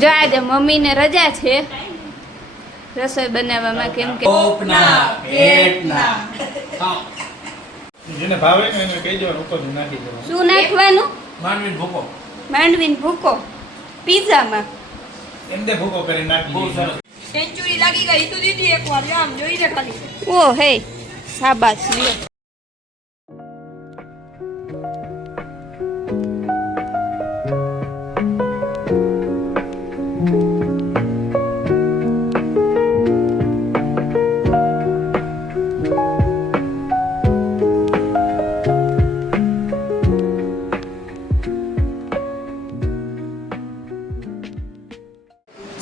જો આજે મમ્મીને રજા છે રસોઈ બનાવવામાં, કેમ કે જેને ભાવે ને એને કહી દેવાનું ઉપર નાખી દેવાનું. શું નાખવાનું? માંડવીનો ભૂકો. માંડવીનો ભૂકો પીઝામાં એમને ભૂકો કરી નાખી. બહુ સરસ. સેન્ચુરી લાગી ગઈ તું દીદી એકવાર આમ જોઈ લે ખાલી. ઓ હે શાબાશ લ્યો.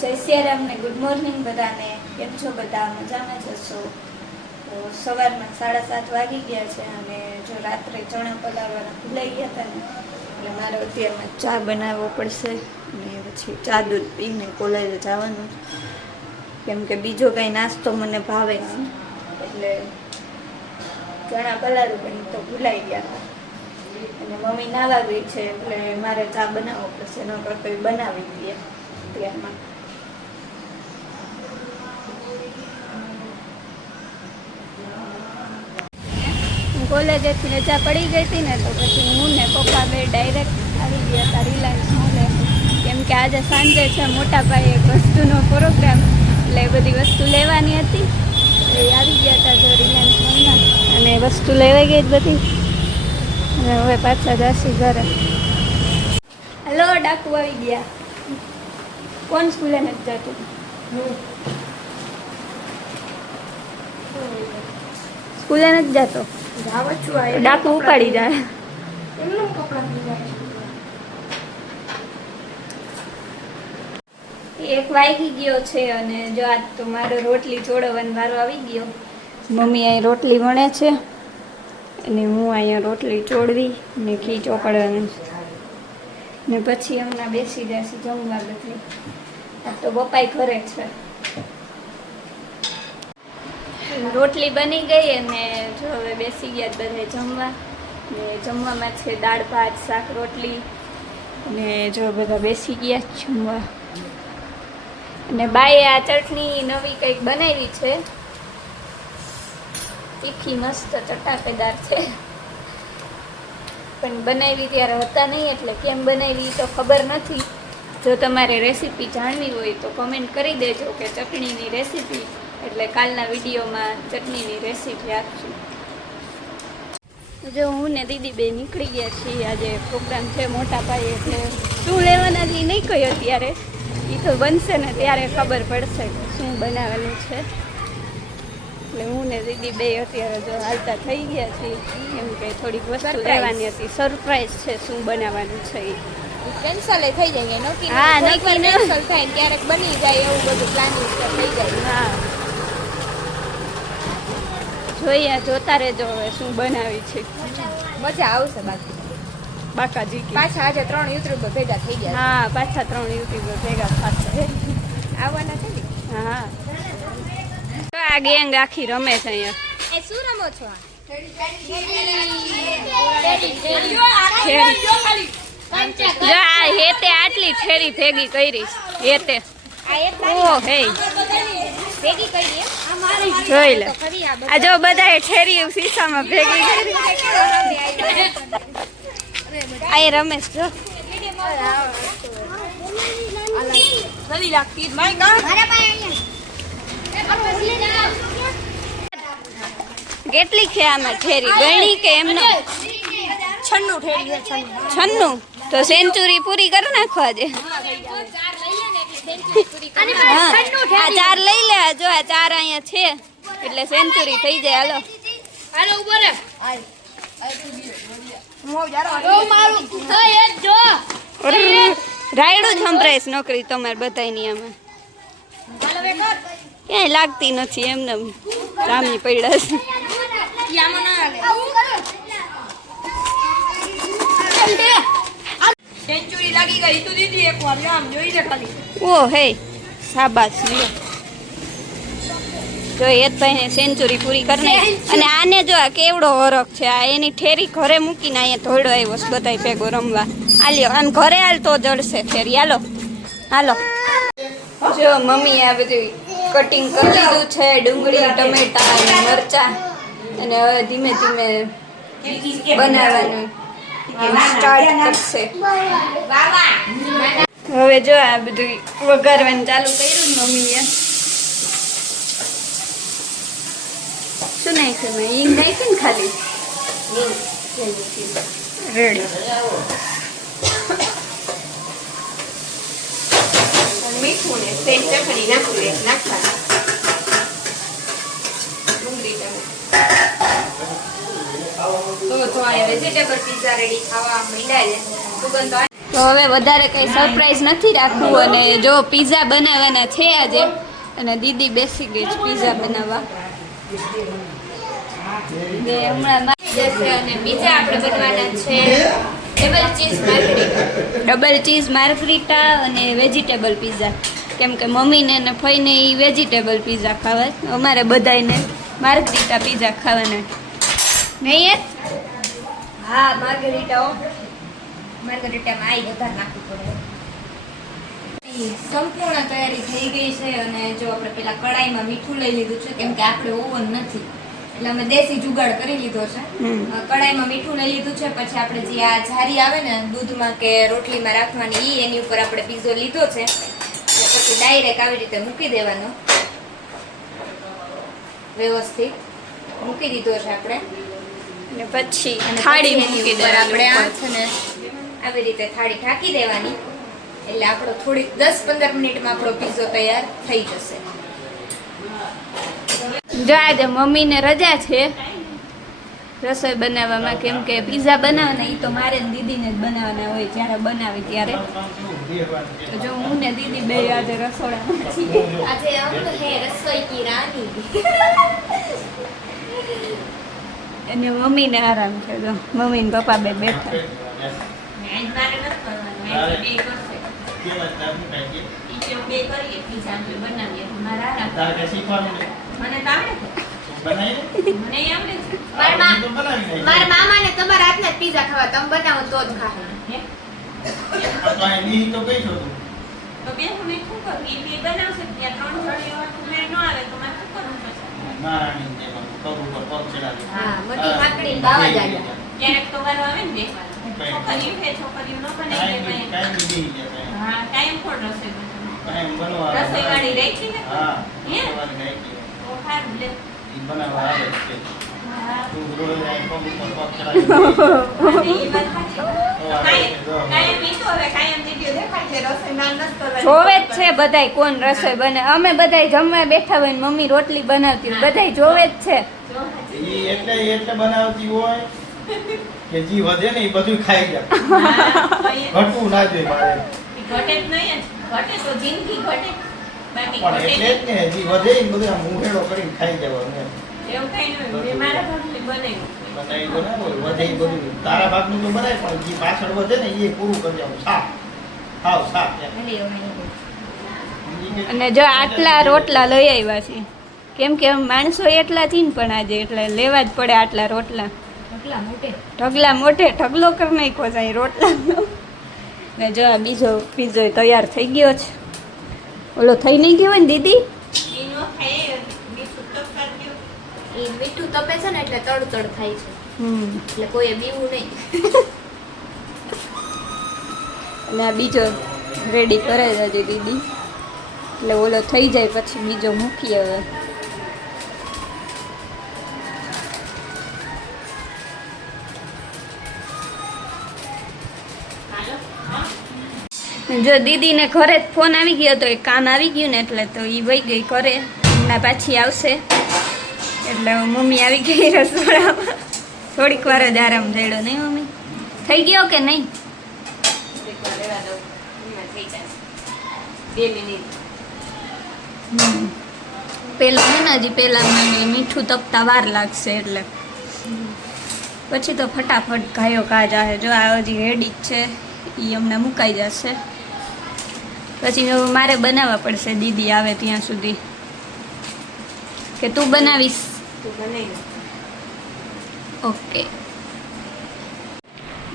જય સિયારામ ને ગુડ મોર્નિંગ બધાને. કેમ છો બધા? મજામાં જશો? તો સવારમાં 7:30 વાગી ગયા છે અને જો રાત્રે ચણા પલાળવાના ભૂલાઈ ગયા હતા ને એટલે મારે અત્યારમાં ચા બનાવવો પડશે અને પછી ચા દૂધ પીને કોલેજે જવાનું, કેમ કે બીજો કાંઈ નાસ્તો મને ભાવે નહીં એટલે ચણા પલાળું પણ તો ભૂલાઈ ગયા હતા અને મમ્મી નાવા ગઈ છે એટલે મારે ચા બનાવવો પડશે, નકર તો બનાવી દઈએ અત્યારમાં. કોલેજેથી રજા પડી ગઈ હતી ને તો પછી હું ને પપ્પા બે ડાયરેક્ટ આવી ગયા હતા રિલાયન્સ મોલે, કેમ કે આજે સાંજે છે મોટા પાયે એક વસ્તુનો પ્રોગ્રામ એટલે એ બધી વસ્તુ લેવાની હતી. એ આવી ગયા હતા જો રિલાયન્સ મોલમાં અને વસ્તુ લેવાઈ ગઈ જ બધી અને હવે પાછા જશું ઘરે. હલો ડાકુ આવી ગયા. કોણ સ્કૂલે નથી જતું? સ્કૂલે નથી જતો? ડાકુ ઉપાડી જાય. એક વાગી ગયો છે અને જો આજ તો મારો રોટલી ચોળવવાનો વારો આવી ગયો. મમ્મી અહીં રોટલી વણે છે અને હું અહીંયા રોટલી ચોળવી ને ઘી ચોપડવાનું ને પછી હમણાં બેસી જશે જમવા બધી. આ તો બપાઈ ઘરે છે. રોટલી બની ગઈ અને જો હવે બેસી ગયા બધે જમવા ને જમવામાં છે દાળ ભાત શાક રોટલી અને જો બધા બેસી ગયા જમવા. અને બાએ આ ચટણી નવી કંઈક બનાવી છે, તીખી મસ્ત ચટાકેદાર છે, પણ બનાવી ત્યારે હતા નહીં એટલે કેમ બનાવી તો ખબર નથી. જો તમારે રેસીપી જાણવી હોય તો કમેન્ટ કરી દેજો કે ચટણીની રેસીપી, એટલે કાલના વિડીયોમાં ચટણીની રેસીપી આપશું. જો હું ને દીદી બે નીકળી ગયા છીએ. આજે પ્રોગ્રામ છે મોટા પાયે એટલે શું લેવાના એ નહીં કહ્યું અત્યારે, એ તો બનશે ને ત્યારે ખબર પડશે કે શું બનાવવાનું છે. એટલે હું ને દીદી બે અત્યારે જો હાલતા થઈ ગયા છીએ, કેમ કે થોડીક વસ્તુ લેવાની હતી. સરપ્રાઈઝ છે શું બનાવવાનું છે એ. કેન્સલ થઈ જાય નોકી. હા નક્કી કેન્સલ થાય ક્યારેક બની જાય એવું બધું પ્લાનિંગ થઈ જાય. હા જોઈએ જોતા રહેજો હવે શું બનાવી છે. મજા આવશે. બાકી બાકાજી પાછા આજે 3 યુટ્યુબર ભેગા થઈ ગયા. હા પાછા 3 યુટ્યુબર ભેગા થશે. આવવાના છે ને? હા તો આ ગેંગ આખી રમે છે અહીંયા. એ શું રમો છો? જો આ હેતે આટલી ઠેરી ભેગી કરી હેતે. ઓ હે ભેગી કરી જોઈ લે. આ જો બધા ઠેરી શીશામાં ભેગી કરી. આ રમેશ જો કેટલી છે આમાં ઠેરી ગણી કે એમને 96 ઠેરી છે. 96 તો સેન્ચુરી પૂરી કરી નાખો આજે. હા આ 4 લઈ લે. જો આ 4 અહીંયા છે એટલે સેન્ચુરી થઈ જાય. હાલો ઉભો રે. રાયડું જ સંભળાઈશ નોકરી તમારે બધાની આમાં ક્યાંય લાગતી નથી. એમને રામી પડ્યા છે. સેન્ચુરી લાગી ગઈ તું દીદી એકવાર આમ જોઈ લે ખાલી. ઓ હે શાબાશ લ્યો. જો હેતભાઈને સેન્ચુરી પૂરી કરી અને આને જો આ કેવડો હરખ છે. આ એની ઠેરી ઘરે મૂકીને અહીંયા ધોડો આવ્યો બધાય ભેગો રમવા. આલ્યો આમ ઘરે હાલ તો જડશે ઠેરી. હાલો હાલો જો મમ્મી આ બધું કટિંગ કરી લીધું છે, ડુંગળી, ટમેટા અને મરચા, અને હવે ધીમે ધીમે બનાવવાનું સ્ટાર્ટ કરશે. હવે જો આ બધું વઘારવાનું ચાલુ કર્યું મમ્મીએ. શું નાખ્યું મેં? હિંગ નાખી ને ખાલી રેડી. મીઠું ને સેજ ચટણી નાખવાનું. ડુંગળી તો આ વેજીટેબલ પીઝા રેડી ખાવા માંડ્યા છે. સુગંધ તો હવે વધારે કઈ સરપ્રાઈઝ નથી રાખવું, અને જો પીઝા બનાવવાના છે આજે, અને દીદી બેસી ગઈ છે પીઝા બનાવવા. ને હમણાં જશે. અને બીજા આપણે બનવાના છે ડબલ ચીઝ માર્ગરીટા અને વેજીટેબલ પીઝા. કેમ કે મમ્મીને ને ફઈને એ વેજીટેબલ પીઝા ખાવા, અમારે બધાને માર્ગરીટા પીઝા ખાવાના. નહીં એ? હા, માર્ગરીટામાં આઈ વધારે નાખવું પડે. સંપૂર્ણ તૈયારી થઈ ગઈ છે. અને જો આપણે પેલા કડાઈમાં મીઠું લઈ લીધું છે, કેમ કે આપણે ઓવન નથી એટલે અમે દેશી જુગાડ કરી લીધો છે. કડાઈમાં મીઠું લઈ લીધું છે. પછી આપણે જે આ જારી આવે ને દૂધમાં કે રોટલીમાં રાખવાની, એની ઉપર આપણે પીઝો લીધો છે. એટલે પછી ડાયરેક્ટ આવી રીતે મૂકી દેવાનો, વ્યવસ્થિત મૂકી દીધો છે આપણે. અને પછી અને થાળી પછી મૂકી એની ઉપર આપણે આ દેવાની. છે ને આવી રીતે થાળી ઢાંકી દેવાની. એટલે આપણો થોડીક 10-15 મિનિટમાં આપણો પીઝો તૈયાર થઈ જશે. જો આજે મમ્મીને રજા છે રસોઈ બનાવવામાં, કેમ કે પીઝા બનાવવાના એ તો મારે ને દીદીને જ બનાવવાના હોય જ્યારે બનાવી ત્યારે. તો જો હું ને દીદી બે આજે રસોડામાં છીએ. આજે हम है रसोई की रानी. અને મમ્મીને આરામ છે. જો મમ્મી ને પપ્પા બે બેઠા. મારે નથી કરવાનું, બે કરશે. બે કરીએ પીઝા આપણે બનાવીએ. મારા આરામ. મને તો આવડે છે. મને આવડે છે. મારા મામાને તમારા હાથના પીઝા ખાવા, તમે બનાવો તો જ ખાય. તો બે હું શું કરું? એ બે બનાવશે ત્યાં 3 જણી મેળ ન આવે તો મારે શું કરવું પડશે? હા, મોટી માકડી બાવા જાય. ક્યારેક તો વારો આવે ને દેખવાનો. છોકરીઓ છે, છોકરીઓ ન બનાવી દે. હા, ટાઈમ ફોડ રસોઈ બનાવવાનો. રસોઈ વાળી રાખી ને? હા. હે? તો સારું લે. જોવે જ છે બધાય કોણ રસોઈ બને. અમે બધાય જમવા બેઠા હોય ને મમ્મી રોટલી બનાવતી હોય, બધાય જોવે જ છે. એટલે બનાવતી હોય કે જી વધે ને એ બધું ખાઈ જાય. ઘટવું ના જોઈએ મારે. ઘટે જ નહીં, ઘટે તો જિંદગી ઘટે. બાકી પણ ઘટે એટલે જ ને જી વધે એ બધું આમ મુહેડો કરીને ખાઈ જવાનું એમ. એવું કઈ નહીં. મેં મારા રોટલી બનાવી. બનાવી તો ના હોય, વધે એ બધું તારા ભાગનું તો બનાય, પણ જે પાછળ વધે ને એ પૂરું કરી દેવાનું. સાફ હાવ સાફ એમ. અને જો આટલા રોટલા લઈ આવ્યા છે, કેમ કે માણસો એટલા થી ને પણ આજે એટલે લેવા જ પડે આટલા રોટલા. ઢગલા મોઢે ઢગલો કરી નાખ્યો છે રોટલાનો. ને જો આ બીજો પીઝો તૈયાર થઈ ગયો છે. ઓલો થઈ નહીં ગયો હોય ને દીદી? એ મીઠું તપે છે ને એટલે તડ થાય છે. એટલે કોઈએ બીવું નહીં. અને આ બીજો રેડી કરે છે હજી દીદી, એટલે ઓલો થઈ જાય પછી બીજો મૂકીએ હવે. જો દીદીને ઘરે જ ફોન આવી ગયો તો, એક કામ આવી ગયું ને એટલે તો એ વહી ગઈ ઘરે. હમણાં પાછી આવશે એટલે મમ્મી આવી ગઈ રસોડામાં. થોડીક વાર જ આરામ જડ્યો નહીં મમ્મી? થઈ ગયો કે નહીં? પેલા છે ને હજી પેલા મીઠું તપતા વાર લાગશે, એટલે પછી તો ફટાફટ ગાયો કા જાહે. જો આ હજી રેડી જ છે, એ અમને મુકાઈ જશે. પછી મારે બનાવવા પડશે દીદી આવે ત્યાં સુધી. કે તું બનાવીશ? ઓકે.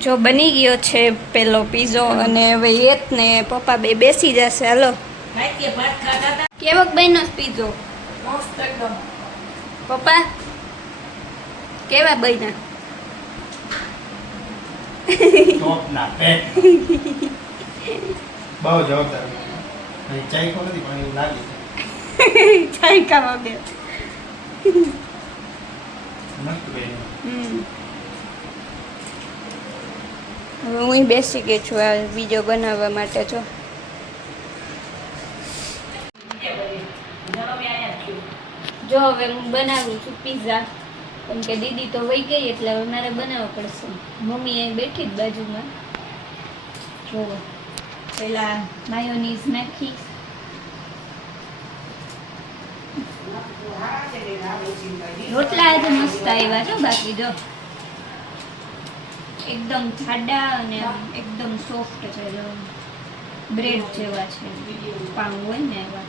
જો બની ગયો છે પેલો પીઝો, અને હવે એક ને પપ્પા બે બેસી જશે. હાલો વાટકે ભાત ખાતા હતા. કેવોક બન્યો છે પીઝો મસ્ત એકદમ. પપ્પા કેવા બન્યા ટોપના પેટ બહુ જવાબદાર ચાઈકો નથી પણ એવું લાગે ચાઈકા વગર મસ્ત બન્યું. હવે હું બેસી ગઈ છું આ બીજો બનાવવા માટે જો જો હવે હું બનાવું છું પિઝા કેમ કે દીદી તો વહી ગઈ એટલે હવે મારે બનાવવો પડશે મમ્મી અહીં બેઠી જ બાજુમાં જોવો પેલા માયોનીઝ નાખી રોટલા આજે મસ્ત આવ્યા છો બાકી જો એકદમ જાડા અને આમ એકદમ સોફ્ટ છે જો બ્રેડ જેવા છે પાઉં હોય ને એવા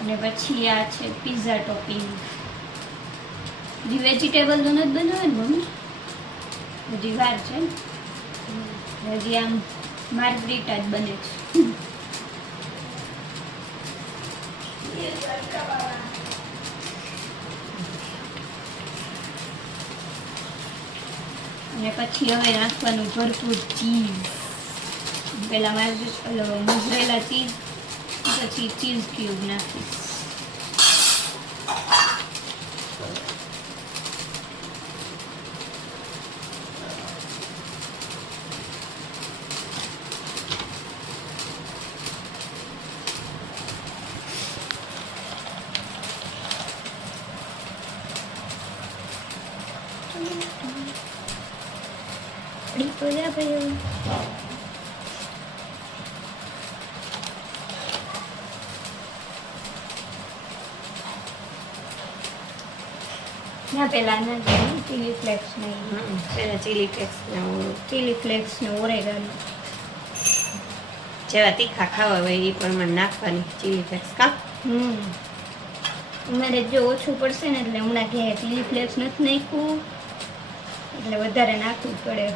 અને પછી આ છે પિઝા ટોપિંગ હજી વેજીટેબલ તો નથી બનાવે ને મમ્મી હજી વાર છે હજી આમ માર્ગરીટા જ બને છે અને પછી હવે નાખવાનું ભરપૂર ચીઝ પેલા મોઝરેલા ચીઝ પછી ચીઝ ક્યુબ નાખીશ ના પેલા ના ચીલી ફ્લેક્સ નહીં પેલા ચીલી ફ્લેક્સ ચીલી ફ્લેક્સ ને ઓરેગાનો જેવા તીખા ખાવા હોય એ પ્રમાણે નાખવાની ચીલી ફ્લેક્સ કા અમારે જો ઓછું પડશે ને એટલે હમણાં કે ચીલી ફ્લેક્સ નથી નાખ્યું એટલે વધારે નાખવું પડે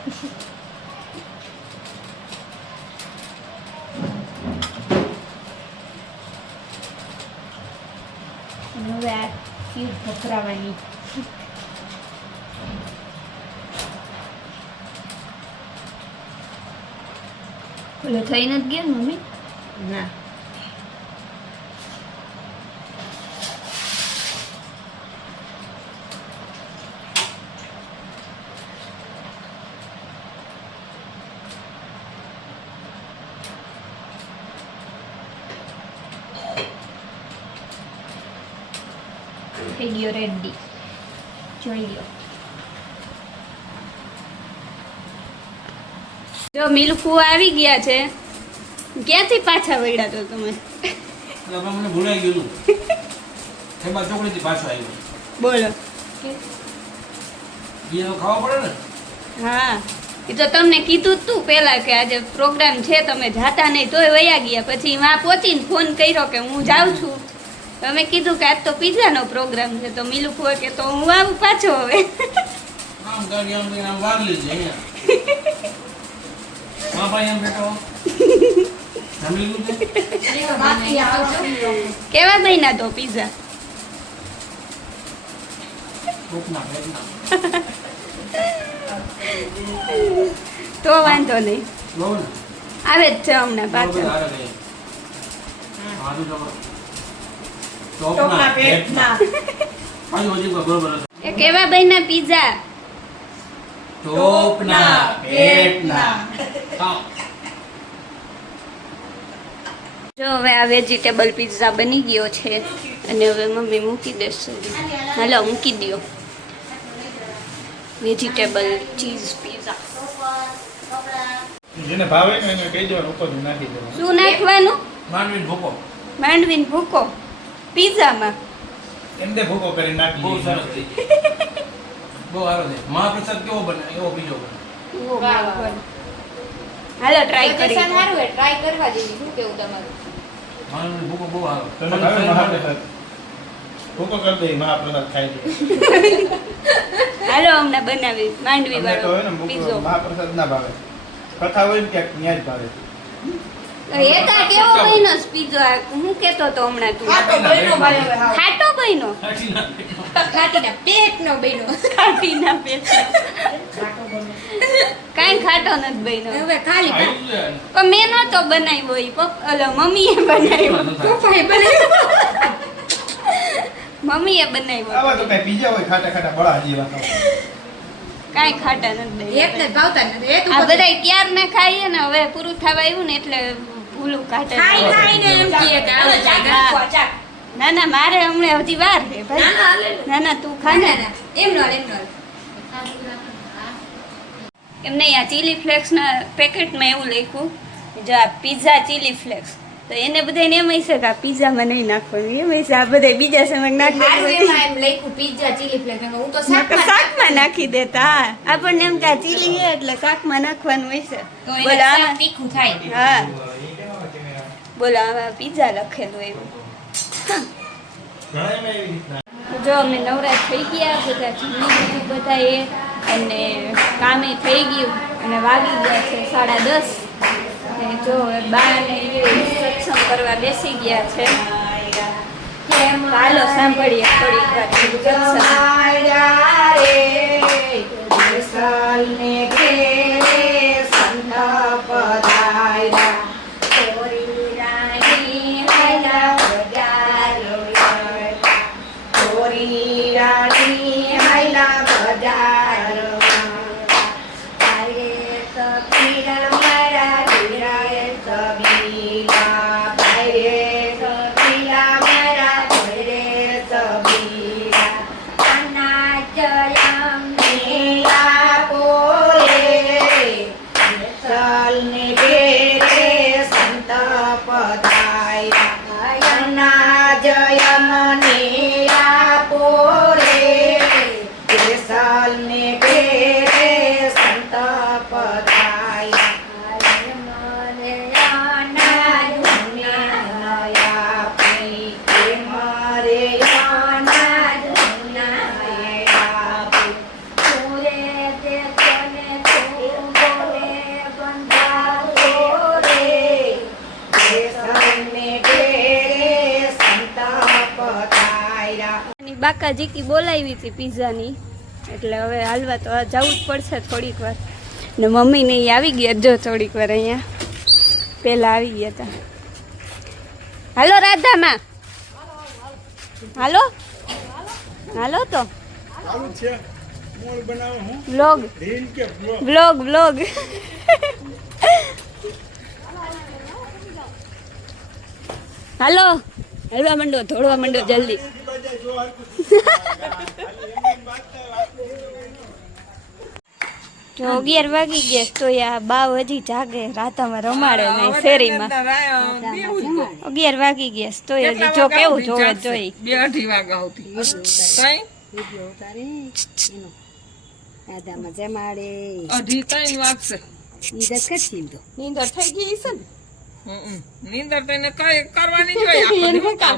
અને હવે આ ક્યુબ ભખરાવાની ઓલો થઈ નથી ગયા મમ્મી ના થઈ ગયો રેડી જોઈ લો જો મિલ્કુ આવી ગયા છે ક્યાંથી પાછા વળ્યા તો તમે મને ભૂલાઈ ગયું એમાં ચોકડીથી પાછો આવ્યો બોલો એ ખાવા પડે ને હા એ તો તમને કીધું જ તું પેલા કે આજે પ્રોગ્રામ છે તમે જાતા નહીં તોય વયા ગયા પછી માં પહોંચીને ફોન કર્યો કે હું જાઉં છું તમે કીધું કે આજ તો પિઝાનો પ્રોગ્રામ છે તો મિલ્કુ કે તો હું આવું પાછો હવે આમ ગાડી આમ કરીને આમ વાર લીધી અહીંયા માં ભાઈ આમ બેઠો જમી લીધું કેવા મહિના તો પિઝા કોકના પેટના તો વાંધો નહીં બહુ ને આવે જ છે હમણાં બહુ પાછળ સારા ગઈ હાજુ ટોપના પેટના હાજુ હજી બરોબર એ કેવા બન્યા પિઝા ટોપના પેટના ખાઓ જો હવે આ વેજીટેબલ પિઝા બની ગયો છે અને હવે મમ્મી મૂકી દેશે હાલો મૂકી દો વેજીટેબલ ચીઝ પિઝા જેને ભાવે ને એને કહી દેવાનું ઉપર નાખી દેવાનું શું નાખવાનું માંડવી ભૂકો માંડવીન ભૂકો પિઝામાં એમને ભૂકો કરી નાખી બહુ સરસ થઈ ગઈ બહુ સારો છે મહાપ્રસાદ કેવો બને એવો બીજો બને હાલો ટ્રાય કરી સારું હે ટ્રાય કરવા જેવી શું કેવું તમારું માંડવી ભૂકો બહુ સારો તમે ભાવે મહાપ્રસાદ હું તો કરી દઈ મહાપ્રસાદ ખાઈ લે હાલો હમણાં બનાવી માંડવી અમને તો હોય ને વાળો પીઝો મહાપ્રસાદ ના ભાવે કથા હોય ને ક્યાંક ન્યા જ ભાવે એકા કેવો બન્યો છે પીઝો હું કેતો તો હમણાં તું ખાટો બન્યો ભાઈ હવે હાવ. ખાટો બન્યો ખાટીના પેટનો બન્યો ખાટીના પેટ કાંઈ ખાટો નથી બન્યો હવે ખાલી આવ્યું છે. પણ મેં નતો બનાવ્યો ઈ મમ્મીએ બનાવ્યો પપ્પાએ બનાવ્યો. મમ્મીએ બનાવ્યો આવા તો કઈ બીજા હોય ખાટા ખાટા બળા જેવા કાંઈ ખાટા નથી એકને બન્યા જ ભાવતા નથી એક આ બધા ક્યાર ને ખાઈએ ને હવે પૂરું થવા આવ્યું ને એટલે ભૂલું ખાટા ખાઈ ખાઈને એમ કહે કે આવે ચાક છે. નાખો, ચાક. ના ના મારે હમણાં હજી વાર છે ના, ના, ભાઈ લે લે. ના ના તું ખા ને એમ નો એમ નો એમ નહીં આ ચીલી ફ્લેક્સના પેકેટમાં એવું લખ્યું જો આ પિઝા ચીલી ફ્લેક્સ તો એને બધાને એમ હશે કે આ પિઝામાં નહીં નાખવાનું એમ હશે આ બધા બીજા સમય નાખી મારું દેવાનું એમાં એમ લખ્યું પિઝા ચીલી ફ્લેક્સ હું તો નકર શાકમાં શાકમાં નાખી દેતા હા આપણને એમ કે આ ચીલી છે એટલે શાકમાં નાખવાનું હશે તો બોલો એને આમાં શાક તીખું થાય હા બોલો આમાં પિઝા લખેલું એવું ઘણા એમાં એવી રીતના જો અમે નવરા થઈ ગયા બધા જમી લીધું બધાએ અને કામે થઈ ગયું અને વાગી ગયા છે 10:30 અને જો હવે બા ને એ સત્સંગ કરવા બેસી ગયા છે હાલો સાંભળીએ થોડીક વાર બાકાજી બોલાવી હતી પિઝાની એટલે હવે હાલવા તો જવું જ પડશે થોડીક વાર ને મમ્મીને એ આવી ગયા જો થોડીક વાર અહીંયા પહેલાં આવી ગયા હતા હાલો રાધામાં હાલો હાલો તો વ્લોગ વ્લોગ વ્લોગ હાલો હલવા માંડો ધોળવા માંડો જલ્દી જો 11 વાગી ગયા તો યા બાવ હજી જાગે રાતામાં રમાડે ને શેરીમાં 11 વાગી ગયા તો હજી જો કેવું જોવે જોઈ 2-2:30 વાગ્યા સુધી આદામાં જમાડે અઢી 3 વાગશે ઈ દખતી તો નીંદર થઈ ગઈ છે ને નીંદર તો એને કઈ કરવાની જ હોય આખો દિવસ કામ